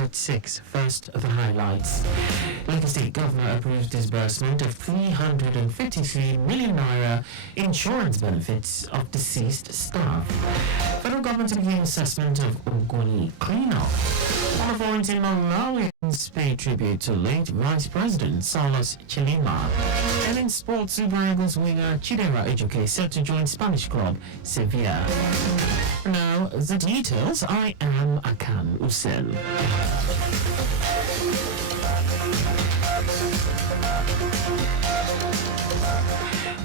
at 6. First, the highlights. Lagos State Governor approved disbursement of 353 million naira insurance benefits of deceased staff. Federal government begins assessment of Ogoni cleanup. On a foreign team, Malawians pay tribute to late Vice President Salos Chilima. And in sports, Super Eagles winger Chidera Ejuke set to join Spanish club Sevilla. Now, the details. I am Akan Usen.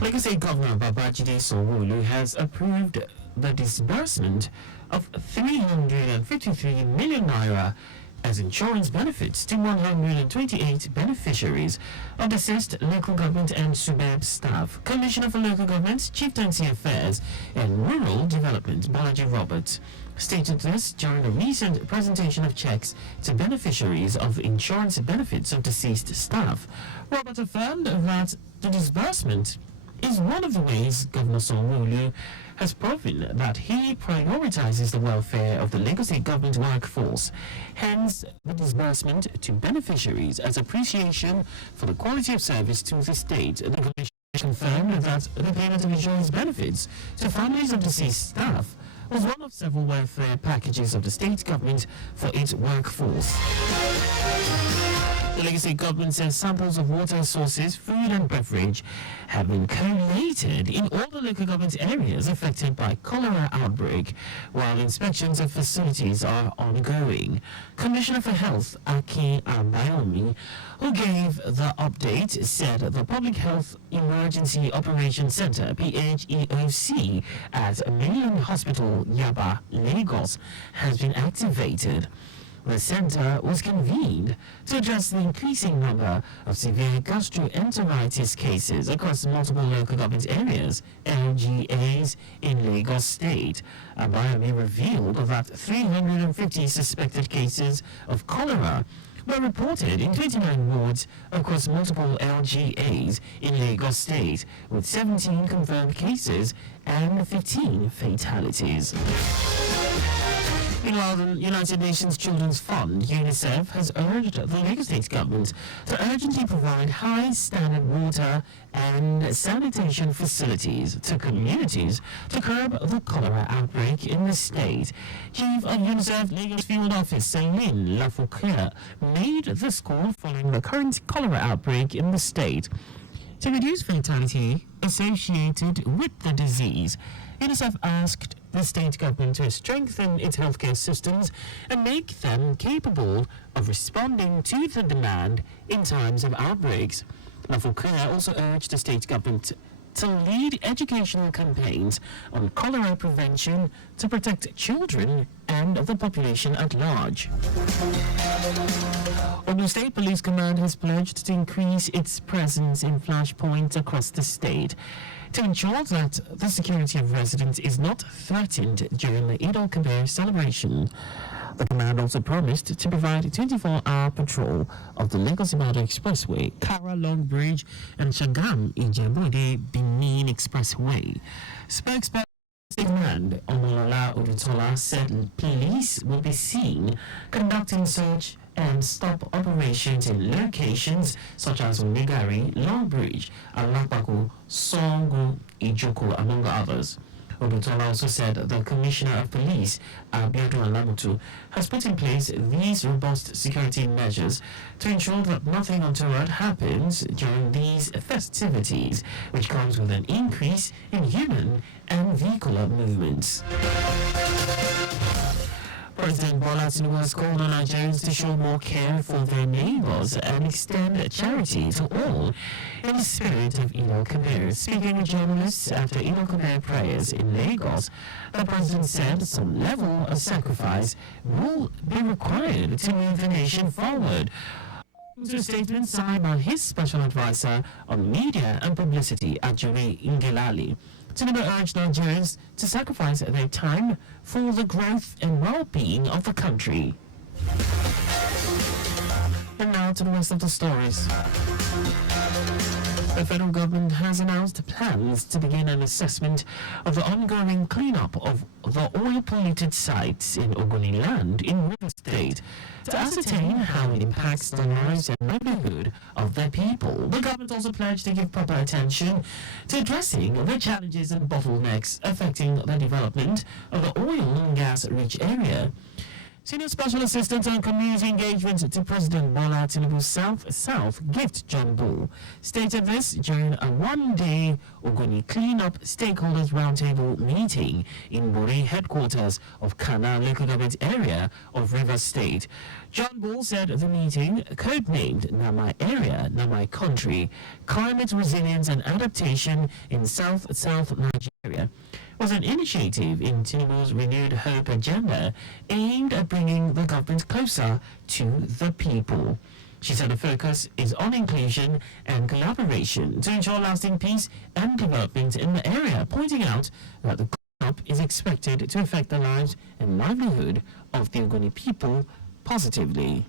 Lagos State Governor Babajide Sanwo-Olu has approved the disbursement of 353 million naira as insurance benefits to 128 beneficiaries of deceased local government and SUBEB staff. Commissioner for Local Government, Chieftaincy Affairs and Rural Development, Bolaji Roberts, stated this during a recent presentation of checks to beneficiaries of insurance benefits of deceased staff. Robert affirmed that the disbursement is one of the ways Governor Sanwo-Olu has proven that he prioritizes the welfare of the Lagos State government workforce. Hence, the disbursement to beneficiaries as appreciation for the quality of service to the state. The Commission confirmed that the payment of insurance benefits to families of deceased staff was one of several welfare packages of the state government for its workforce. The Lagos State government says samples of water sources, food and beverage have been collated in all the local government areas affected by cholera outbreak, while inspections of facilities are ongoing. Commissioner for Health, Akan Usen, who gave the update, said the Public Health Emergency Operations Center, PHEOC, at Mainland Hospital, Yaba, Lagos, has been activated. The center was convened to address the increasing number of severe gastroenteritis cases across multiple local government areas, LGAs, in Lagos State. Abayomi revealed that 350 suspected cases of cholera were reported in 29 wards across multiple LGAs in Lagos State, with 17 confirmed cases and 15 fatalities. Meanwhile, the United Nations Children's Fund, UNICEF, has urged the Lagos State government to urgently provide high-standard water and sanitation facilities to communities to curb the cholera outbreak in the state. Chief of UNICEF Lagos Field Office, Celine Lafoucault, made this call following the current cholera outbreak in the state. To reduce fatality associated with the disease, UNICEF asked the state government to strengthen its healthcare systems and make them capable of responding to the demand in times of outbreaks. Lafoucault also urged the state government to lead educational campaigns on cholera prevention to protect children and the population at large. Ogun State Police Command has pledged to increase its presence in flashpoints across the state to ensure that the security of residents is not threatened during the Eid al-Kabir celebration. The command also promised to provide a 24-hour patrol of the Lagos-Ibadan Expressway, Kara Long Bridge, and Shagam Ijebu-Ode Benin Expressway. Spokesperson Command Omolola Odutola said police will be seen conducting search and stop operations in locations such as Onigari, Long Bridge, Alapako, Songo, Ijoko, among others. Odutola also said the Commissioner of Police, Abiodun Alamutu, has put in place these robust security measures to ensure that nothing untoward happens during these festivities, which comes with an increase in human and vehicular movements. President Bola Tinubu has called on Nigerians to show more care for their neighbors and extend charity to all in the spirit of Eid al-Kabir. Speaking with journalists after Eid al-Kabir prayers in Lagos, the president said some level of sacrifice will be required to move the nation forward. A statement signed by his special advisor on media and publicity, Ajuri Ngelali. Tinubu urged Nigerians to sacrifice their time for the growth and well-being of the country. And now to the rest of the stories. The federal government has announced plans to begin an assessment of the ongoing cleanup of the oil-polluted sites in Ogoniland in River State to ascertain how it impacts the lives and livelihood of their people. The government also pledged to give proper attention to addressing the challenges and bottlenecks affecting the development of the oil and gas-rich area. Senior Special Assistant on Community Engagement to President Bola Tinubu's South Gift John Bull stated this during a one-day Ogoni Cleanup Stakeholders Roundtable meeting in Bori headquarters of Kana local government area of Rivers State. John Bull said the meeting, codenamed Na My Area, Na My Country, Climate Resilience and Adaptation in South Nigeria, was an initiative in Tinubu's Renewed Hope agenda aimed at bringing the government closer to the people. She said the focus is on inclusion and collaboration to ensure lasting peace and development in the area, pointing out that the cleanup is expected to affect the lives and livelihood of the Ogoni people positively.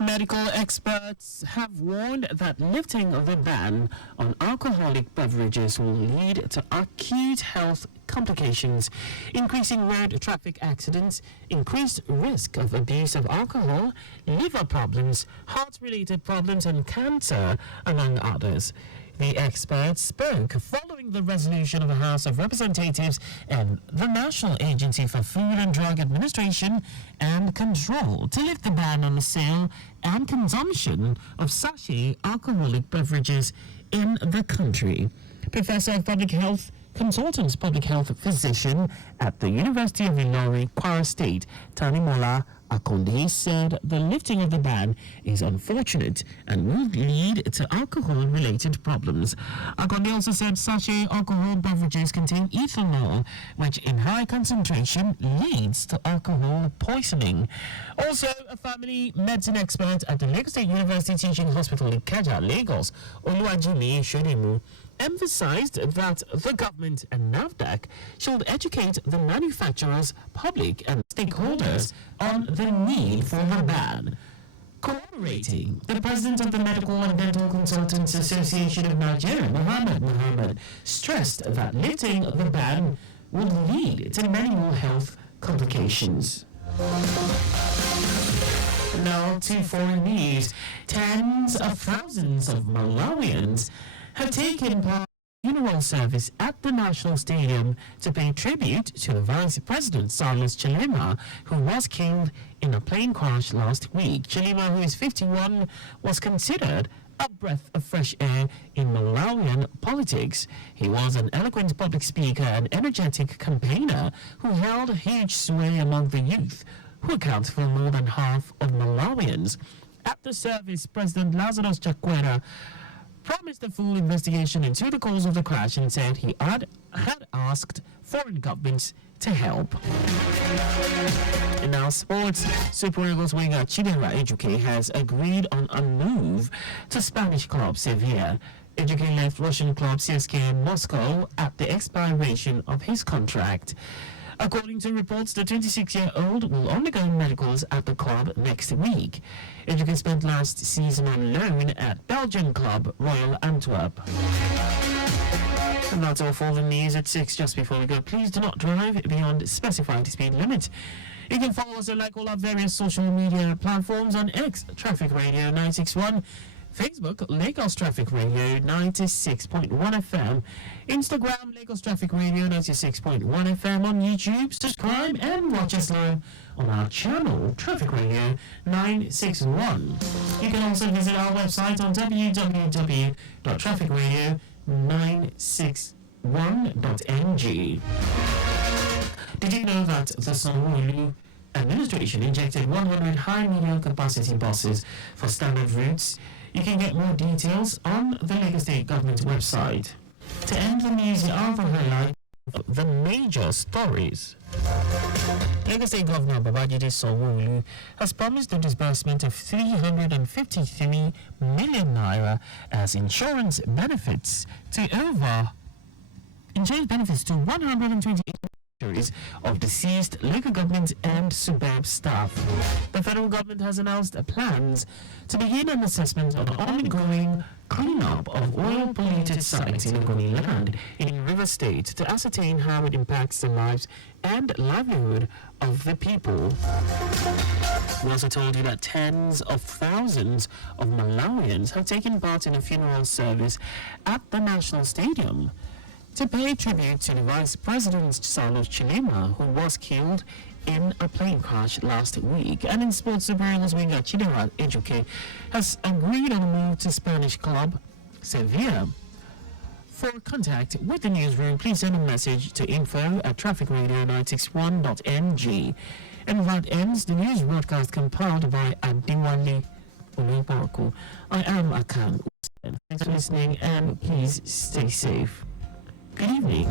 Medical experts have warned that lifting of the ban on alcoholic beverages will lead to acute health complications, increasing road traffic accidents, increased risk of abuse of alcohol, liver problems, heart-related problems, and cancer, among others. The experts spoke following the resolution of the House of Representatives and the National Agency for Food and Drug Administration and Control to lift the ban on the sale and consumption of sachet alcoholic beverages in the country. Professor of Public Health, Consultant Public Health Physician at the University of Illinois, Kwara State, Tanimola Akan said the lifting of the ban is unfortunate and will lead to alcohol-related problems. Akan also said sachet alcohol beverages contain ethanol, which in high concentration leads to alcohol poisoning. Also, a family medicine expert at the Lagos State University Teaching Hospital in Ikeja, Lagos, Oluwajimi Shodimu, emphasized that the government and NAFDAC should educate the manufacturers, public and stakeholders on the need for the ban. Cooperating, the president of the Medical and Dental Consultants Association of Nigeria, Muhammad, stressed that lifting the ban would lead to many more health complications. Now to foreign news. Tens of thousands of Malawians have taken part in a funeral service at the National Stadium to pay tribute to the Vice President Silas Chilema, who was killed in a plane crash last week. Chilema, who is 51, was considered a breath of fresh air in Malawian politics. He was an eloquent public speaker and energetic campaigner who held huge sway among the youth, who account for more than half of Malawians. At the service, President Lazarus Chakwera promised a full investigation into the cause of the crash and said he had asked foreign governments to help. In our sports, Super Eagles winger Chidera Ejuke has agreed on a move to Spanish club Sevilla. Ejuke left Russian club CSK in Moscow at the expiration of his contract. According to reports, the 26-year-old will undergo medicals at the club next week. Ejuke spent last season on loan at Belgian club Royal Antwerp. And that's all for the news at 6. Just before we go, please do not drive beyond specified speed limit. You can follow us and like all our various social media platforms on X, Traffic Radio 961, Facebook, Lagos Traffic Radio 96.1 FM, Instagram, Lagos Traffic Radio 96.1 FM, on YouTube. Subscribe and watch us live on our channel, Traffic Radio 961. You can also visit our website on www.trafficradio961.ng. Did you know that the Sanwo-Olu administration injected 100 high-medium capacity buses for standard routes? You can get more details on the Lagos State Government website. To end the news, here are the highlights of the major stories. Lagos State Governor Babajide Sanwo-Olu has promised the disbursement of 353 million naira as insurance benefits to over ensures benefits to 128 beneficiaries of deceased local government and suburb staff. The federal government has announced plans to begin an assessment of the ongoing cleanup of oil-polluted sites in Ogoni land in River State to ascertain how it impacts the lives and livelihood of the people. We also told you that tens of thousands of Malawians have taken part in a funeral service at the National Stadium to pay tribute to the Vice President Carlos Chilema, who was killed in a plane crash last week. And in sports, Super Eagles winger Chidera Ejuke has agreed on a move to Spanish club Sevilla. For contact with the newsroom, please send a message to info@trafficradio961.ng. And that ends the news broadcast compiled by Adiwale Olubaku. I am Akan Usen. Thanks for listening and please stay safe. Good evening.